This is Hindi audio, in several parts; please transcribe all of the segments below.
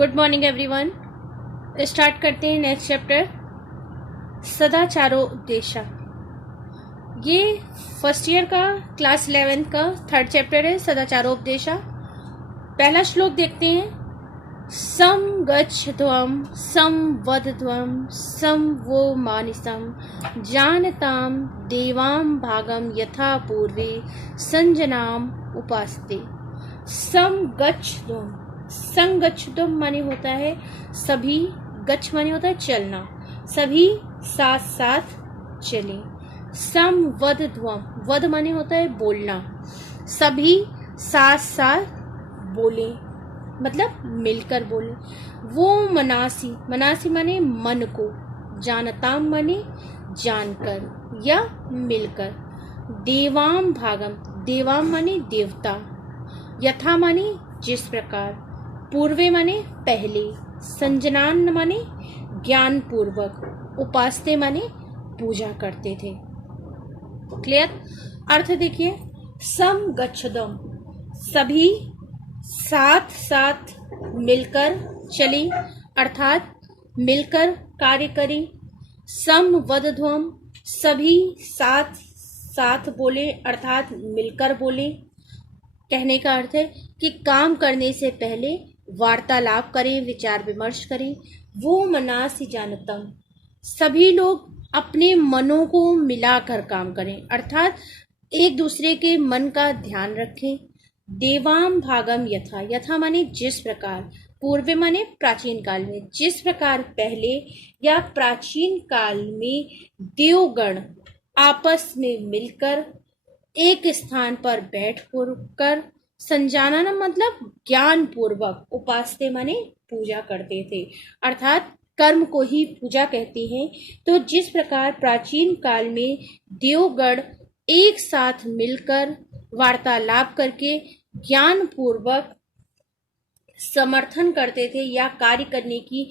Good morning everyone. स्टार्ट करते हैं नेक्स्ट चैप्टर, सदाचारोपदेशा। ये फर्स्ट ईयर का क्लास 11 का थर्ड चैप्टर है, सदाचारोपदेशा। पहला श्लोक देखते हैं। सम गच्छध्वम सम वदध्वम सम वो मानिसम जानताम देवाम भागम यथा पूर्वे संजनाम उपास्ते। सम गच्छध्वम, संगच्छध्वम माने होता है सभी, गच्छ माने होता है चलना, सभी साथ साथ चले। सम वद ध्वम, वद माने होता है बोलना, सभी साथ साथ बोले मतलब मिलकर बोले। वो मनासी, मनासी माने मन को, जानताम माने जानकर या मिलकर। देवाम भागम, देवाम माने देवता, यथा माने जिस प्रकार, पूर्वे माने पहले, संजनान माने ज्ञान पूर्वक, उपासते माने पूजा करते थे। क्लियर? अर्थ देखिए, सम गच्छदम सभी साथ साथ मिलकर चली अर्थात मिलकर कार्य करी। सम वदध्वम सभी साथ साथ बोले अर्थात मिलकर बोले। कहने का अर्थ है कि काम करने से पहले वार्तालाप करें, विचार विमर्श करें। वो मनासी जानतम, सभी लोग अपने मनों को मिलाकर काम करें अर्थात एक दूसरे के मन का ध्यान रखें। देवाम भागम यथा, यथा माने जिस प्रकार, पूर्व माने प्राचीन काल में, जिस प्रकार पहले या प्राचीन काल में देवगण आपस में मिलकर एक स्थान पर बैठ कर, संजानन मतलब ज्ञान पूर्वक, उपासते माने पूजा करते थे अर्थात कर्म को ही पूजा कहते हैं। तो जिस प्रकार प्राचीन काल में देवगण एक साथ मिलकर वार्तालाप करके ज्ञान पूर्वक समर्थन करते थे या कार्य करने की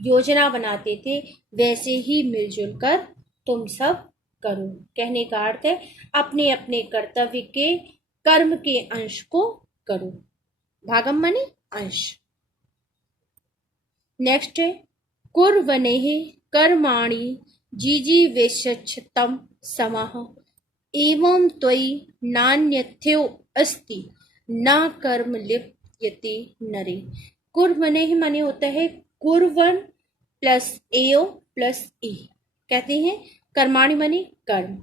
योजना बनाते थे, वैसे ही मिलजुल कर तुम सब करो। कहने का अर्थ है अपने अपने कर्तव्य के कर्म के अंश को करो। भागम माने अंश। नेक्स्ट है कुर्वनेः कर्माणि जिजीवेशच्छतम समः एवं त्वयि नान्यथ्यो अस्ति न कर्म लिप्यते नरे। कुर्वनेः माने होता है कुर्वन प्लस एओ प्लस ई। कहते हैं कर्माणि माने कर्म,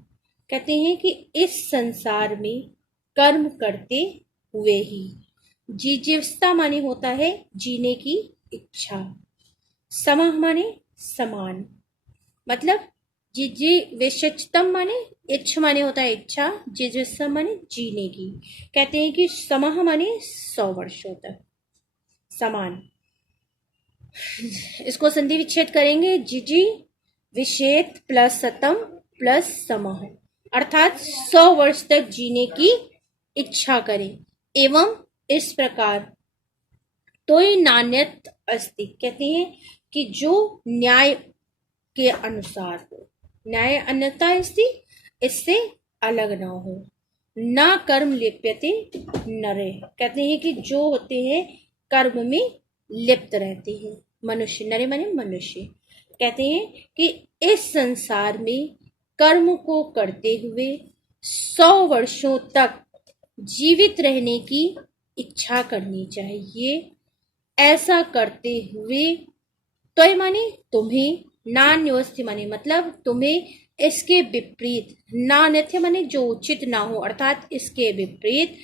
कहते हैं कि इस संसार में कर्म करते हुए ही। जिजीवता माने होता है जीने की इच्छा, समः माने समान, मतलब जिजीवेशतम माने इच्छ माने होता है इच्छा, जिजीवता माने जीने की। कहते हैं कि समः माने 100 वर्षों तक, समान। इसको संधि विच्छेद करेंगे, जिजी विषेद प्लस सतम प्लस समः अर्थात 100 वर्ष तक जीने की इच्छा करें। एवं इस प्रकार तो नान्यत अस्ति, कहते हैं कि जो न्याय के अनुसार हो, न्याय अन्यथा अस्ति, इससे अलग ना हो। ना कर्म लिप्यते नरे, कहते हैं कि जो होते हैं कर्म में लिप्त रहते हैं मनुष्य, नरे माने मनुष्य। कहते हैं कि इस संसार में कर्म को करते हुए 100 वर्षों तक जीवित रहने की इच्छा करनी चाहिए। ऐसा करते हुए त्वयि माने तुम्हें, नान्योस्ति माने मतलब तुम्हें इसके विपरीत, नान्यथ्य माने जो उचित ना हो अर्थात इसके विपरीत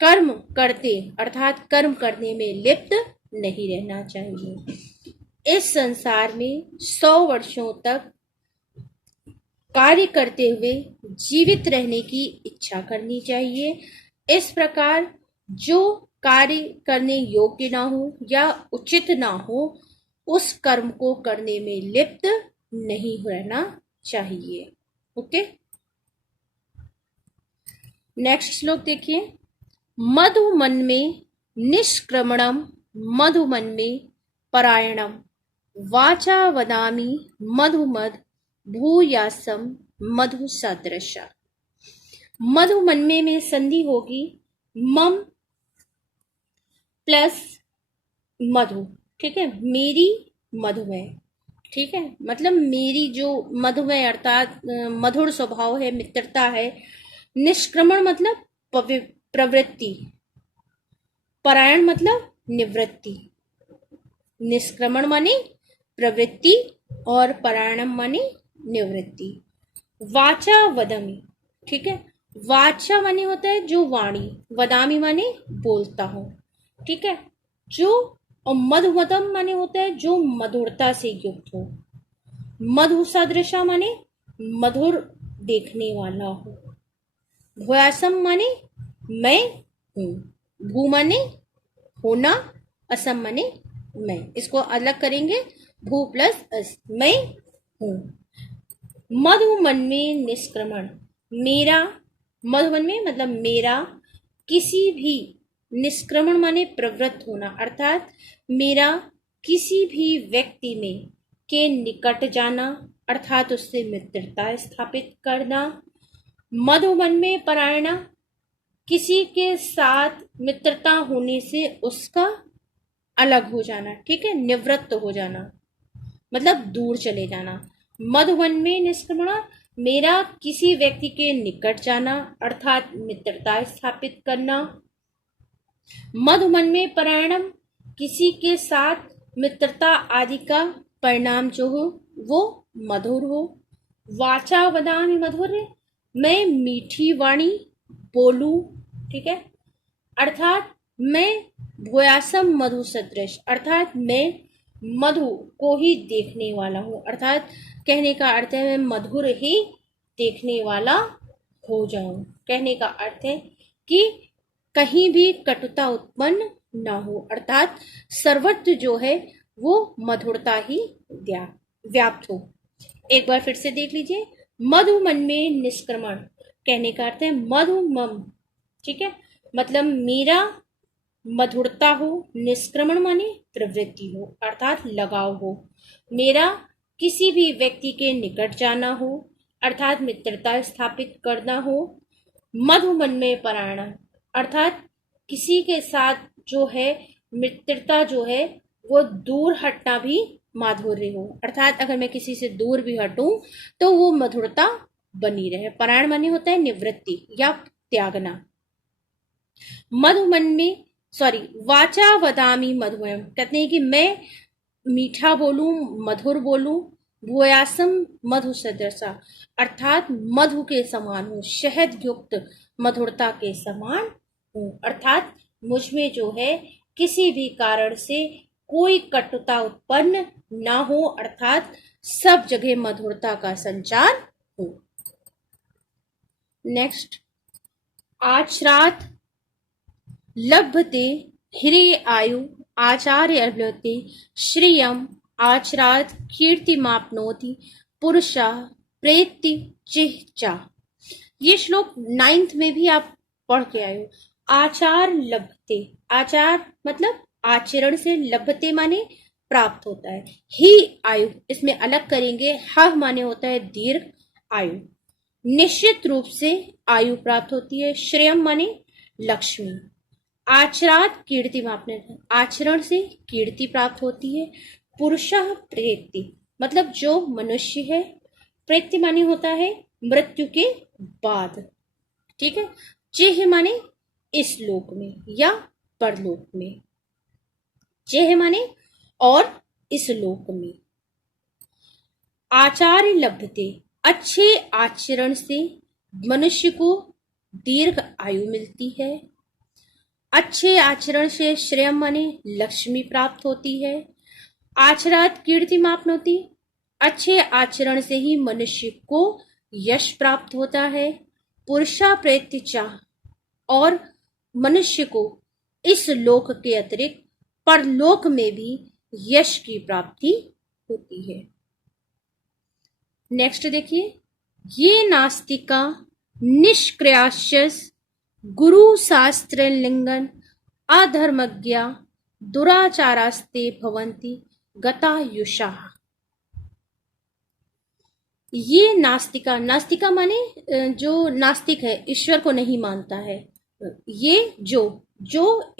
कर्म करते अर्थात कर्म करने में लिप्त नहीं रहना चाहिए। इस संसार में 100 वर्षों तक कार्य करते हुए जीवित रहने की इच्छा करनी चाहिए। इस प्रकार जो कार्य करने योग्य ना हो या उचित ना हो, उस कर्म को करने में लिप्त नहीं रहना चाहिए। ओके, नेक्स्ट श्लोक देखिए। मधुमन में निष्क्रमणम मधुमन में परायणम वाचा वदामि मधुमद भूयासम मधु सदृशा। मधुमन में संधि होगी, मम प्लस मधु, ठीक है। मेरी मधुमेह, ठीक है, मतलब मेरी जो मधुमेह अर्थात मधुर स्वभाव है, मित्रता है। निष्क्रमण मतलब प्रवृत्ति, परायण मतलब निवृत्ति। निष्क्रमण माने प्रवृत्ति और परायणम माने निवृत्ति। वाचा वदमी, ठीक है। वाचा माने होता है जो वाणी, वदामी माने बोलता हूं, ठीक है। जो और मधुमतम माने होता है जो मधुरता से युक्त हो। मधु सदृशा माने मधुर देखने वाला हो। भूयासम माने मैं हूं। भू माने होना, असम माने मैं। इसको अलग करेंगे, भू प्लस अस, मैं हूं। मधु मन में निष्क्रमण, मेरा, मधुबन में मतलब मेरा, किसी भी, निष्क्रमण माने प्रवृत्त होना, अर्थात मेरा किसी भी व्यक्ति में के निकट जाना, अर्थात उससे मित्रता स्थापित करना। मधुबन में परायणा, किसी के साथ मित्रता होने से उसका अलग हो जाना, ठीक है, निवृत्त हो जाना मतलब दूर चले जाना। मधुबन में निष्क्रमण, मेरा किसी व्यक्ति के निकट जाना अर्थात मित्रता स्थापित करना। मधुबन में परायणम, किसी के साथ मित्रता आदि का परिणाम जो हो वो मधुर हो। वाचा वदामि मधुर, मैं मीठी वाणी बोलूं, ठीक है, अर्थात मैं भूयासम मधु सदृश, अर्थात मैं मधु को ही देखने वाला हूं, अर्थात कहने का अर्थ है मैं मधुर ही देखने वाला हो जाऊं। कहने का अर्थ है कि कहीं भी कटुता उत्पन्न ना हो, अर्थात सर्वत्र जो है वो मधुरता ही व्याप्त हो। एक बार फिर से देख लीजिए, मधु मन में निष्क्रमण, कहने का अर्थ है मधु मम, ठीक है, मतलब मेरा मधुरता हो। निष्क्रमण माने प्रवृत्ति हो, अर्थात लगाव हो। मेरा किसी भी व्यक्ति के निकट जाना हो, अर्थात मित्रता स्थापित करना हो। मधु मन में परायण, अर्थात किसी के साथ जो है मित्रता जो है वो दूर हटना भी माधुर्य हो, अर्थात अगर मैं किसी से दूर भी हटूं तो वो मधुरता बनी रहे। परायण माने होता है निवृत्ति या त्यागना। मधु मन में वाचा वदामी मधुमयम, कहते हैं कि मैं मीठा बोलूं, मधुर बोलूं। भूयासम मधु सदृशा, अर्थात मधु के समान हूं, शहद युक्त मधुरता के समान हूं, अर्थात मुझ में जो है किसी भी कारण से कोई कटुता उत्पन्न ना हो, अर्थात सब जगह मधुरता का संचार हो। नेक्स्ट, आचरात लभते हिरे आयु आचार्य अभ्युते श्रियम आचरात कीर्तिमाप्नोति पुरुषा प्रेति चिह्चा। ये श्लोक 9th में भी आप पढ़ के आए हो। आचार लभते, आचार मतलब आचरण से, लभते माने प्राप्त होता है। ही आयु, इसमें अलग करेंगे, ह माने होता है दीर्घ आयु, निश्चित रूप से आयु प्राप्त होती है। श्रेयम माने लक्ष्मी। आचरात कीर्ति मापने, आचरण से कीर्ति प्राप्त होती है। पुरुषः प्रेति, मतलब जो मनुष्य है। प्रेति माने होता है मृत्यु के बाद, ठीक है। चेह माने इस लोक में या परलोक में। चेह माने और इस लोक में। आचार्य लभते, अच्छे आचरण से मनुष्य को दीर्घ आयु मिलती है। अच्छे आचरण से श्रेय माने लक्ष्मी प्राप्त होती है। आचरात कीर्ति मापनोति, अच्छे आचरण से ही मनुष्य को यश प्राप्त होता है। पुरुषा प्रेत्य चाह, और मनुष्य को इस लोक के अतिरिक्त परलोक में भी यश की प्राप्ति होती है। नेक्स्ट देखिए, ये नास्तिका निष्क्रियाशस गुरु शास्त्र लिंगन अधर्मज्ञा दुराचारास्ते भवंती गतायुषा। ये नास्तिका, नास्तिका माने जो नास्तिक है, ईश्वर को नहीं मानता है। ये जो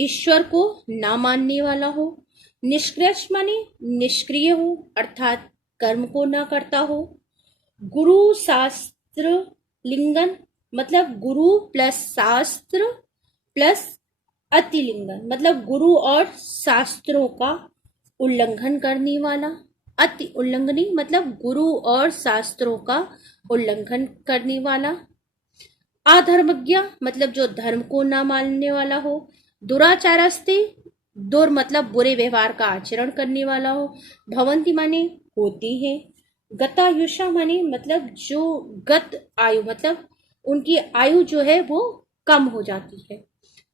ईश्वर को ना मानने वाला हो, निष्क्रिय माने निष्क्रिय हो अर्थात कर्म को न करता हो। गुरु शास्त्र लिंगन मतलब गुरु प्लस शास्त्र प्लस अतिलिंगन मतलब गुरु और शास्त्रों का उल्लंघन करने वाला। अति उल्लंघनी मतलब गुरु और शास्त्रों का उल्लंघन करने वाला। अधर्मज्ञ मतलब जो धर्म को ना मानने वाला हो। दुराचारस्ते दुर मतलब बुरे व्यवहार का आचरण करने वाला हो। भवंती माने होती है। गतायुषा माने मतलब जो गत आयु मतलब उनकी आयु जो है वो कम हो जाती है।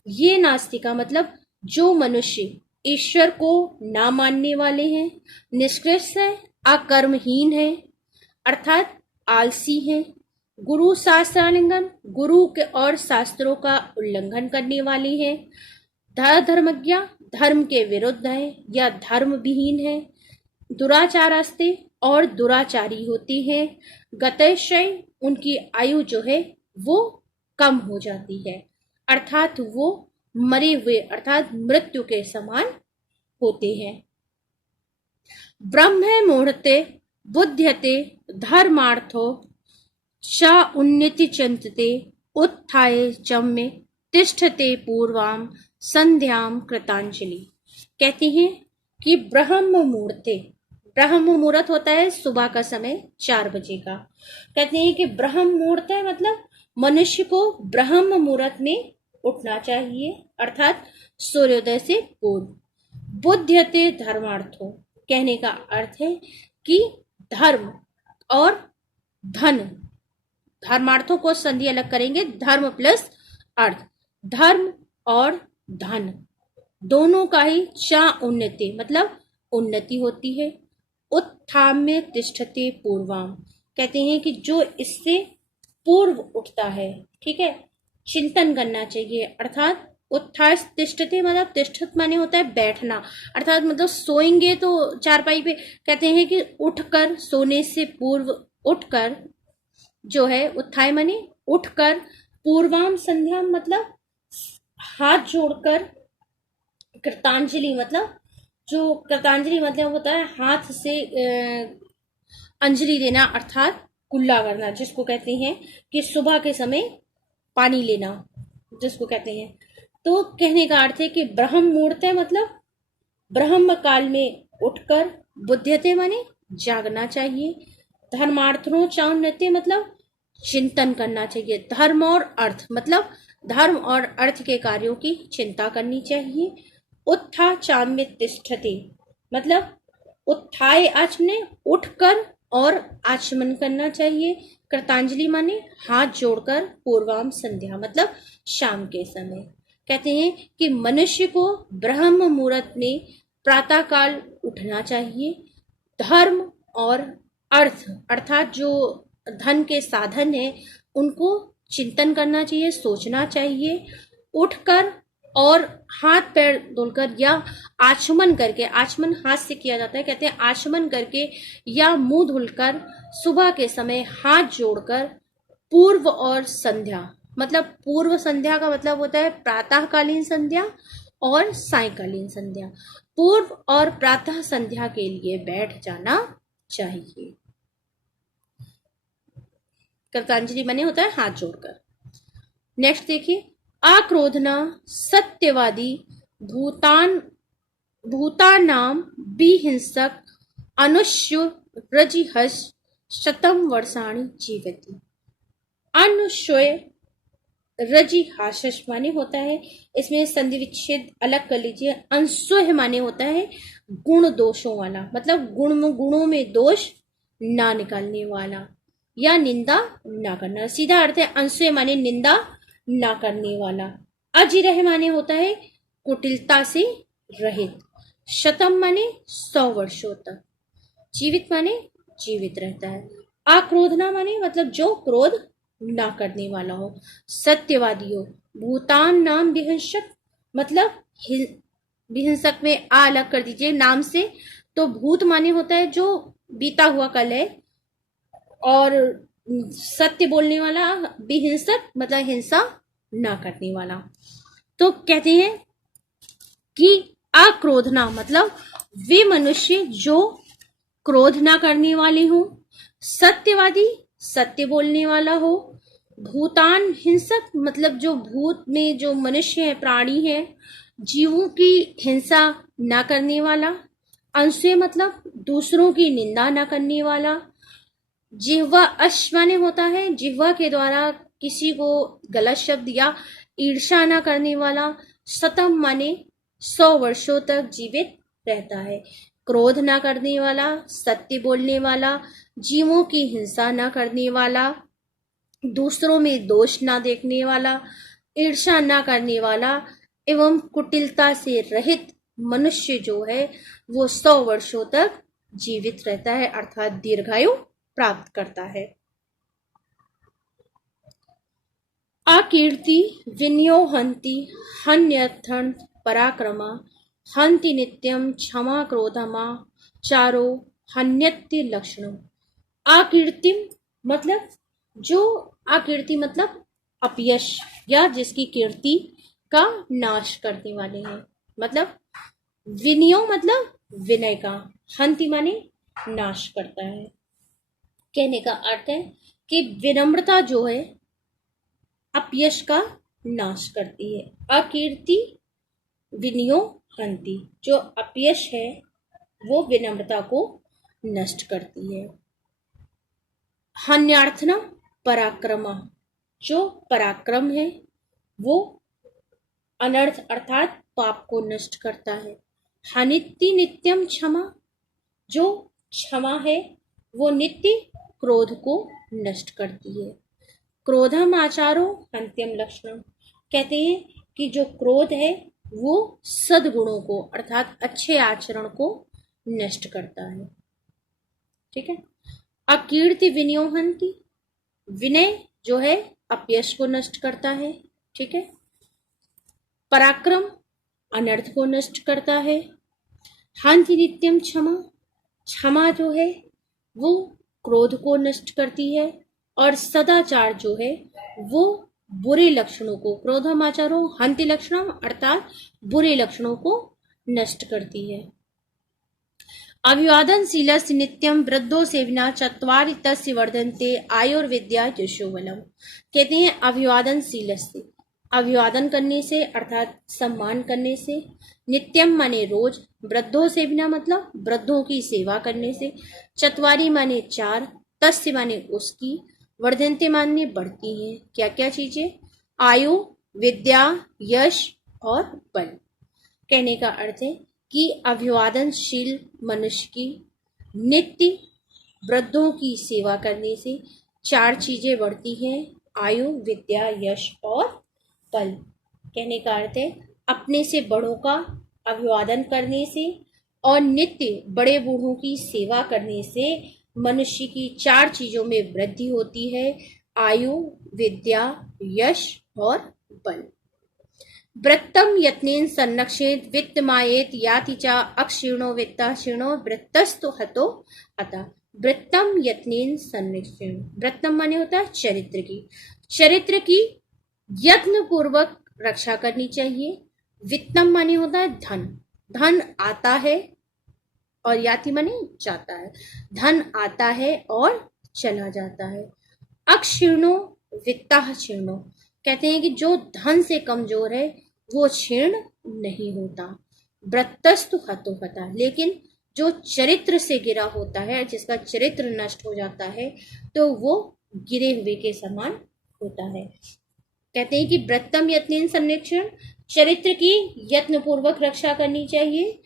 ये नास्तिका मतलब जो मनुष्य ईश्वर को ना मानने वाले हैं। निष्क्रिय है अकर्महीन है अर्थात आलसी है। गुरु शास्त्रालिंगन गुरु के और शास्त्रों का उल्लंघन करने वाली है। धर्मज्ञ धर्म के विरुद्ध है या धर्म विहीन है। दुराचारास्ते और दुराचारी होती है। गतशय उनकी आयु जो है वो कम हो जाती है अर्थात वो मरे हुए अर्थात मृत्यु के समान होते हैं। ब्रह्म मुहूर्ते बुध्यते धर्मार्थो च उन्नति चिंतते उत्थाय चम्मे तिष्ठते पूर्वाम संध्याम कृतांजलि। कहते हैं कि ब्रह्म मुहूर्त होता है सुबह का समय 4 बजे का। कहते हैं कि ब्रह्म मुहूर्त है मतलब मनुष्य को ब्रह्म मुहूर्त में उठना चाहिए अर्थात सूर्योदय से पूर्व। बुध्यते धर्मार्थो कहने का अर्थ है कि धर्म और धन धर्मार्थों को संधि अलग करेंगे धर्म प्लस अर्थ धर्म और धन दोनों का ही चा उन्नति मतलब उन्नति होती है। उत्थान में तिष्ठते पूर्वाम कहते हैं कि जो इससे पूर्व उठता है ठीक है चिंतन करना चाहिए अर्थात उत्थाय तिष्ठते मतलब तिष्ठत माने होता है बैठना अर्थात मतलब सोएंगे तो चारपाई पे कहते हैं कि उठकर सोने से पूर्व उठकर जो है उत्थाय माने उठकर पूर्वाम संध्या मतलब हाथ जोड़कर कृतांजलि मतलब जो कृतांजलि मतलब होता है हाथ से अंजलि देना अर्थात कुल्ला करना जिसको कहते हैं कि सुबह के समय पानी लेना जिसको कहते हैं। तो कहने का अर्थ है कि ब्रह्म मुहूर्त है मतलब ब्रह्म काल में उठकर बुध्यते माने जागना चाहिए। धर्मार्थनो चाउन्नते मतलब चिंतन करना चाहिए। धर्म और अर्थ मतलब धर्म और अर्थ के कार्यों की चिंता करनी चाहिए। उत्था चाम्य तिष्ठते मतलब उत्थाय आचमने उठकर और आचमन करना चाहिए। कृतांजलि माने हाथ जोड़कर पूर्वाम संध्या मतलब शाम के समय। कहते हैं कि मनुष्य को ब्रह्म मुहूर्त में प्रातः काल उठना चाहिए। धर्म और अर्थ अर्थात जो धन के साधन है उनको चिंतन करना चाहिए सोचना चाहिए। उठकर और हाथ पैर धुलकर या आचमन करके आचमन हाथ से किया जाता है कहते हैं आचमन करके या मुंह धुलकर सुबह के समय हाथ जोड़कर पूर्व और संध्या मतलब पूर्व संध्या का मतलब होता है प्रातःकालीन संध्या और सायंकालीन संध्या पूर्व और प्रातः संध्या के लिए बैठ जाना चाहिए। कृतांजलि माने होता है हाथ जोड़कर। नेक्स्ट देखिए आक्रोधना सत्यवादी भूतानाम विहिंसक अनुष्य रजिहस शतम वर्षाणि जीवति। अनुष्य रजिहास माने होता है इसमें संधि विच्छेद अलग कर लीजिए। अंशुह माने होता है गुण दोषों वाला मतलब गुणों में दोष ना निकालने वाला या निंदा ना करना। सीधा अर्थ है अंशुह माने निंदा ना करने वाला। अजिरह माने होता है कुटिलता से रहित। शतम माने 100 वर्षों तक। जीवित माने जीवित रहता है। आक्रोधना माने मतलब जो क्रोध ना करने वाला हो। सत्यवादी हो। भूतान नाम विहिंसक मतलब विहिंसक में आ अलग कर दीजिए नाम से तो भूत माने होता है जो बीता हुआ कल है और सत्य बोलने वाला विहिंसक मतलब हिंसा ना करने वाला। तो कहते हैं कि आक्रोधना मतलब वे मनुष्य जो क्रोध ना करने वाले हो, सत्यवादी सत्य बोलने वाला हो, भूतान हिंसक मतलब जो भूत में जो मनुष्य है, प्राणी है, जीवों की हिंसा ना करने वाला, अंशे मतलब दूसरों की निंदा ना करने वाला, जिह्वा अश्व माने होता है जिह्वा के द्वारा किसी को गलत शब्द या ईर्ष्या ना करने वाला, शतम माने 100 वर्षों तक जीवित रहता है, क्रोध ना करने वाला, सत्य बोलने वाला, जीवों की हिंसा ना करने वाला, दूसरों में दोष ना देखने वाला, ईर्ष्या ना करने वाला एवं कुटिलता से रहित मनुष्य जो है वो 100 वर्षों तक जीवित रहता है अर्थात दीर्घायु प्राप्त करता है। अकीर्ति विनयो हंति हन्यर्थन पराक्रमा हंति नित्यम क्षमा क्रोधमा चारो हन्यत्य लक्षणम। अकीर्तिम मतलब जो अकीर्ति मतलब अपयश या जिसकी कीर्ति का नाश करने वाले हैं, मतलब विनयो मतलब विनय का, हंति माने नाश करता है। कहने का अर्थ है कि विनम्रता जो है अपयश का नाश करती है। अकीर्ति विनयो हंति, जो अपयश है वो विनम्रता को नष्ट करती है। हन्यार्थना पराक्रमा, जो पराक्रम है वो अनर्थ अर्थात पाप को नष्ट करता है। हनित्य नित्यम क्षमा, जो क्षमा है वो नित्य क्रोध को नष्ट करती है। क्रोधम आचारो अंत्यम लक्षण, कहते हैं कि जो क्रोध है वो सद्गुणों को अर्थात अच्छे आचरण को नष्ट करता है। ठीक है। अकीर्ति विनयो हंति, विनय जो है अपयश को नष्ट करता है। ठीक है। पराक्रम अनर्थ को नष्ट करता है। हंति नित्यम क्षमा, क्षमा जो है वो क्रोध को नष्ट करती है। और सदाचार जो है वो बुरे लक्षणों को, क्रोधमाचारो हंति लक्षणम अर्थात बुरे लक्षणों को नष्ट करती है। अभिवादनशीलस्य नित्यम वृद्धो सेविना चत्वारि तस्य वर्धन्ते आयुर्विद्या यशोबलम, कहते हैं अभिवादनशीलस्य, अभिवादन करने से अर्थात सम्मान करने से, नित्यम माने रोज, वृद्धो सेविना मतलब वृद्धों की सेवा करने से, चत्वारी माने 4, तस्य माने उसकी, वर्धन्ते माने बढ़ती हैं। क्या क्या चीजें? आयु, विद्या, यश और बल। कहने का अर्थ है कि अभिवादनशील मनुष्य की नित्य वृद्धों की सेवा करने से 4 चीजें बढ़ती हैं, आयु, विद्या, यश और बल। कहने का अर्थ है अपने से बड़ों का अभिवादन करने से और नित्य बड़े बूढ़ों की सेवा करने से मनुष्य की 4 चीजों में वृद्धि होती है, आयु, विद्या, यश और बल। वृत्तम यत्नेन संरक्षेत वित्तमायेत याति च अक्षीर्णो वित्ता शीर्णो वृत्तस्तु हतो अतः। वृत्तम यत्नेन संरक्षेत, वृत्तम माने होता है चरित्र की, चरित्र की यत्न पूर्वक रक्षा करनी चाहिए। वित्तम माने होता है धन, धन आता है और याति माने जाता है, धन आता है और चला जाता है। अक्षीर्णो वित्ता शीर्णो, कहते हैं कि जो धन से कमजोर है वो क्षीर्ण नहीं होता। वृत्तस्तु हतो हता, लेकिन जो चरित्र से गिरा होता है, जिसका चरित्र नष्ट हो जाता है तो वो गिरे हुए के समान होता है। कहते हैं कि वृत्तम यत्नेन संरक्षण, चरित्र की यत्न पूर्वक रक्षा करनी चाहिए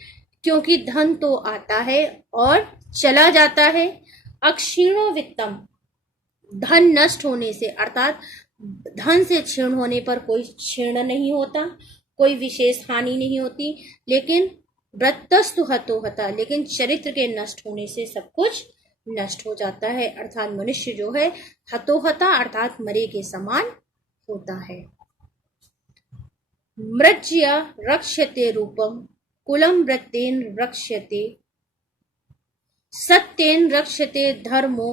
क्योंकि धन तो आता है और चला जाता है। अक्षीणो वित्तम, धन नष्ट होने से अर्थात धन से क्षीण होने पर कोई क्षीण नहीं होता, कोई विशेष हानि नहीं होती, लेकिन वृत्तस्तु हतो हता, लेकिन चरित्र के नष्ट होने से सब कुछ नष्ट हो जाता है अर्थात मनुष्य जो है हतोहता अर्थात मरे के समान होता है। मृज्य रक्ष्यते रूपम कुलम वृत्तेन रक्ष्यते, सत्येन रक्ष्यते धर्मो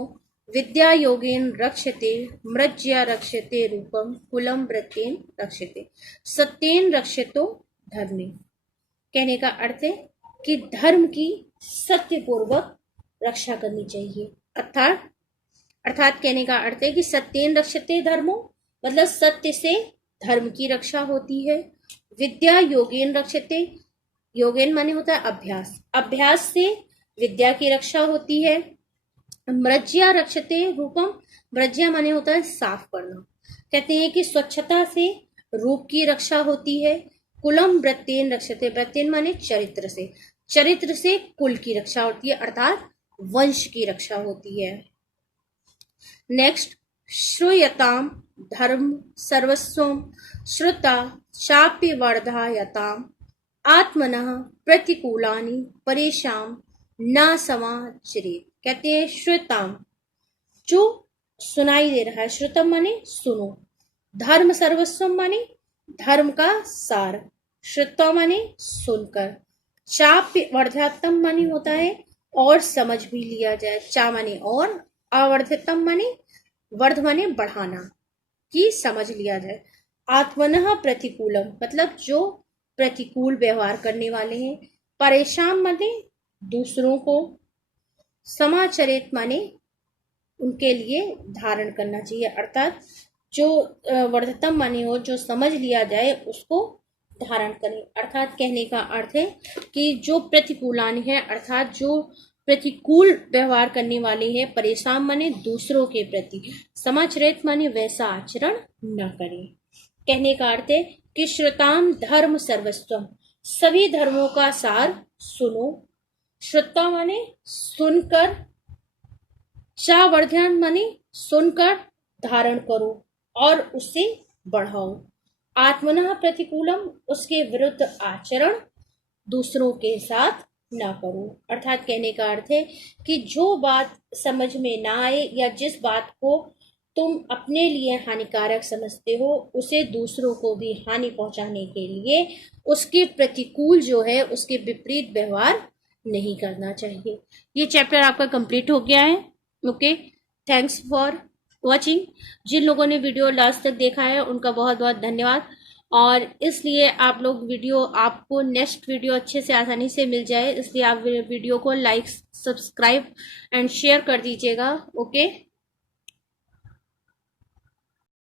विद्या योगेन रक्ष्यते, मृज्य रक्ष्यते रूपम कुलम वृत्तेन रक्ष्यते, सत्येन रक्ष्यतो धर्मे। कहने का अर्थ है कि धर्म की सत्यपूर्वक रक्षा करनी चाहिए। अर्थात कहने का अर्थ है कि सत्येन रक्षते धर्मो, मतलब सत्य से धर्म की रक्षा होती है। विद्या योगेन रक्षते, योगेन माने होता है अभ्यास, अभ्यास से विद्या की रक्षा होती है। मृज्या रक्षते रूपम, मृज्या माने होता है साफ करना, कहते हैं कि स्वच्छता से रूप की रक्षा होती है। कुलम वृत्तेन रक्षते, वृत्तेन माने चरित्र से, चरित्र से कुल की रक्षा होती है, अर्थात वंश की रक्षा होती है। नेक्स्ट, श्रूयताम धर्म सर्वस्वम श्रुता चाप्य वर्धायताम आत्मनः प्रतिकूलानि परेशान न समाचरेत, कहते हैं श्रुताम, जो सुनाई दे रहा है, श्रुतम माने सुनो, धर्म सर्वस्वम माने धर्म का सार, श्रुत्वा माने सुनकर, चाप्य वर्धातम माने होता है और समझ भी लिया जाए, चा माने और, आवर्धितम माने वर्ध माने बढ़ाना, कि समझ लिया जाए। आत्मनः प्रतिकूलम मतलब जो प्रतिकूल व्यवहार करने वाले हैं, परेशान माने दूसरों को, समाचरित माने उनके लिए धारण करना चाहिए, अर्थात जो वर्धतम माने हो, जो समझ लिया जाए उसको धारण करें। अर्थात कहने का अर्थ है कि जो प्रतिकूलान है, अर्थात जो प्रतिकूल व्यवहार करने वाले हैं, परेशान माने दूसरों के प्रति, समाचरित माने वैसा आचरण न करें। कहने का अर्थ है कि श्रुताम धर्म सर्वस्वम, सभी धर्मों का सार सुनो, श्रुता माने सुनकर, चा वर्धन माने सुनकर धारण करो और उसे बढ़ाओ, आत्मनः प्रतिकूलम उसके विरुद्ध आचरण दूसरों के साथ ना करो। अर्थात कहने का अर्थ है कि जो बात समझ में ना आए या जिस बात को तुम अपने लिए हानिकारक समझते हो, उसे दूसरों को भी हानि पहुंचाने के लिए उसके प्रतिकूल जो है, उसके विपरीत व्यवहार नहीं करना चाहिए। ये चैप्टर आपका कंप्लीट हो गया है। Okay, thanks for watching. जिन लोगों ने वीडियो लास्ट तक देखा है उनका बहुत बहुत धन्यवाद। और इसलिए आप लोग वीडियो, आपको नेक्स्ट वीडियो अच्छे से आसानी से मिल जाए, इसलिए आप वीडियो को लाइक, सब्सक्राइब एंड शेयर कर दीजिएगा। ओके।